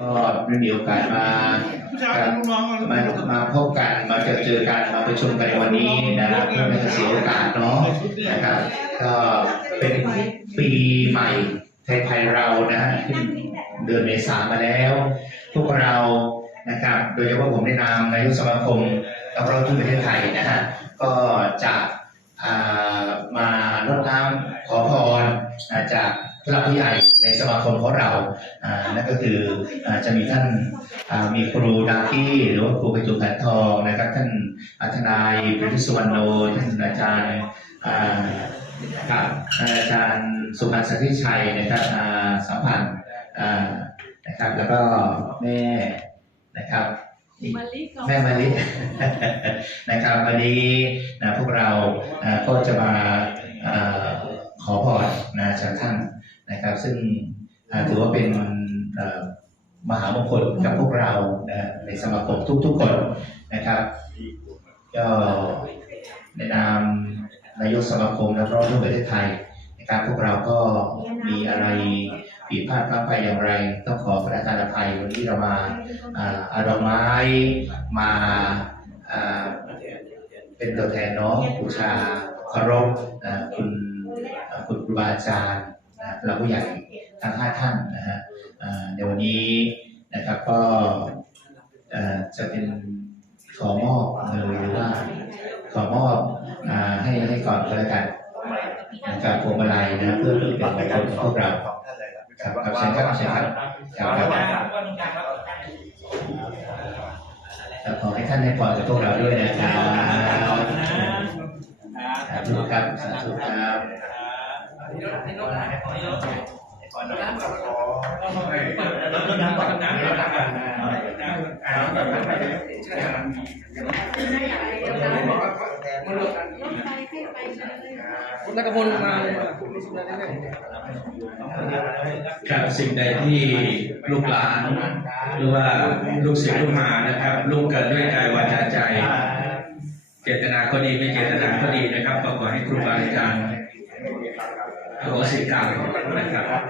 ก็ได้มีโอกาสมาผู้ชายลูกน้องกันมามาพบกันมาเจอเจอกันมาประชุมกันในวันนี้นะครับเพื่อไม่ให้เสียโอกาสเนาะนะครับ ก็เป็นปีใหม่ไทยๆเรานะฮะขึ้นเดือนเมษามาแล้ว พวกเรานะครับ โดยเฉพาะผมในนามนายกสมาคมนักร้องทุกประเทศไทยนะฮะก็จะอ่ามารดน้ำขอพรอ่าจาก ผู้หลักผู้ใหญ่ในสมาคมของเราอ่านั่นก็คืออ่าจะมีท่านอ่ามีครูดากี้หรือว่าครูไปจุแผ่นทองนะครับท่านอาทนายปริสุวรรณโนท่านอาจารย์อ่าครับอาจารย์สุภาสันติชัยนะครับอ่าสัมพันธ์อ่านะครับแล้วก็แม่นะครับมะลิก็แม่มะลินะครับวันนี้นะพวกเรานะก็จะมาเอ่อขอพรนะจากท่าน นะครับ ซึ่งถือว่าเป็นมหามงคลกับพวกเรานะในสมาคมทุกๆคนนะครับก็ในนามนายกสมาคมนักร้องทั่วประเทศไทยนะครับพวกเราก็มีอะไรผิดพลาดพลั้งไปอย่างไร ต้องขอประทานอภัยวันนี้เรามาอาดอกไม้มาเป็นตัวแทนเน้องบูชาเคารพคุณคุณครูบาอาจารย์ นะเราผู้ใหญ่ทั้งห้าท่านนะฮะอ่าในวันนี้นะครับก็เอ่อจะเป็นขอมอบเงินหรือว่าขอมอบอ่าให้ให้ก่อนก็แล้วกันนะครับพวงมาลัยนะเพื่อเป็นมงคลของพวกเราครับครับเชิญครับเชิญครับครับครับครับขอให้ท่านให้พรกับพวกเราด้วยนะครับสาธุครับสาธุครับ รถไฟขึ้ไปเลยคุณนับุญมาครับสิ่งใดที่ลูกหลาน หรือว่าลูกศิษย์ลูกหานะครับร่วมกันด้วยกายวาจาใจ เจตนาก็ดีไม่เจตนาก็ดีนะครับก็ขอให้ครูบาอาจารย์ อโหสิกรรมนะครับ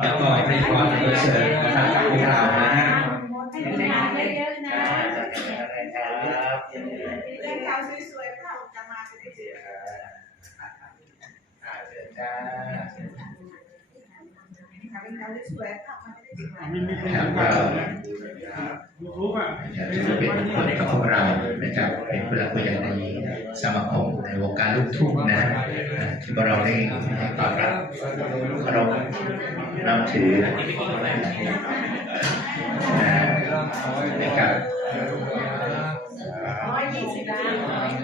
แล้วก็ให้ความระเสริฐนะครับพวกเรานะฮะให้ทำงานเยอะๆนะเล่นเขาสวยๆเราจะมาจะได้เจอเขาเป็นเขาสวยๆเรามาจะได้เจอมีมีคนครับมาก็ ยูทูบอะจะเป็นคลให้กับพวกเรานะครับเป็นผู้หลักผู้ใหญ่ในสมาคมในวงการลูกทุ่งนะที่พวกเราได้ต้อนรับเคารพนับถือนะครับ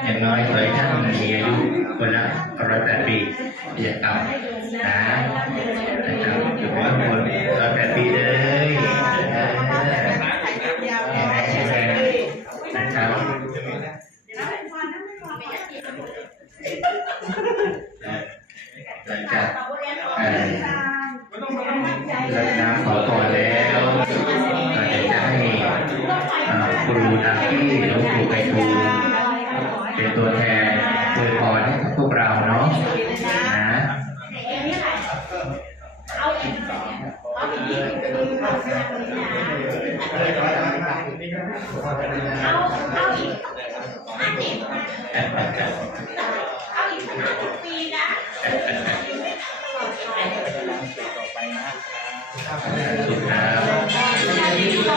อย่างน้อยขอให้ท่านมีอายุคนละร้อยแปดปีอย่าต่ำนะนะครับอยู่เป็นคนร้อยแปดปีเลย ครูนาที่หลวงปู่ไก่ทูเป็นตัวแทนอวยพรให้พวกเราเนาะนะสุดครับ